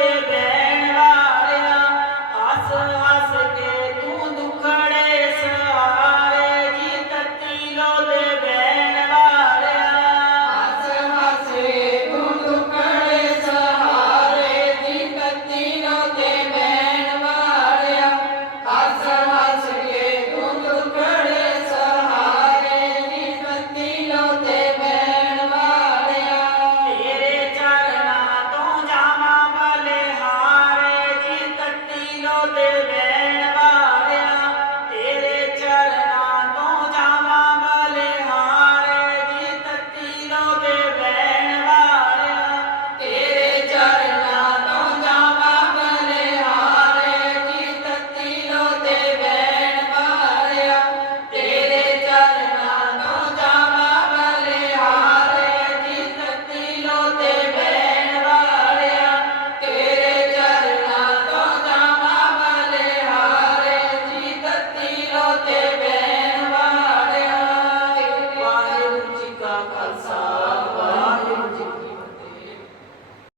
where